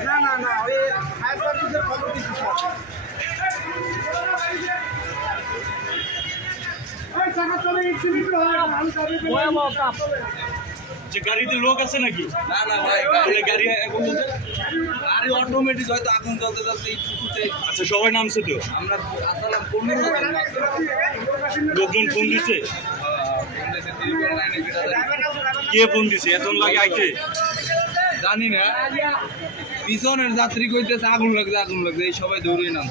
না না না ওই ফায়ার সার্ভিসের খবর দিচ্ছি যে গাড়িতে লোক আছে নাকি? না না ভাই গাড়ি এখন গাড়ি অটোমেটিক হয়তো আগুন জ্বলতে জ্বলতে কিছুতে আচ্ছা সবাই নামছে তো? আমরা আসলাম পনেরো লোকজন ফোন দিছে? কে ফোন দিছে? এত লাগে আইতে জানি না। পিছনের যাত্রী কইতেছে, আগুন লাগছে আগুন লাগছে। এই সবাই দৌড়িয়ে তো?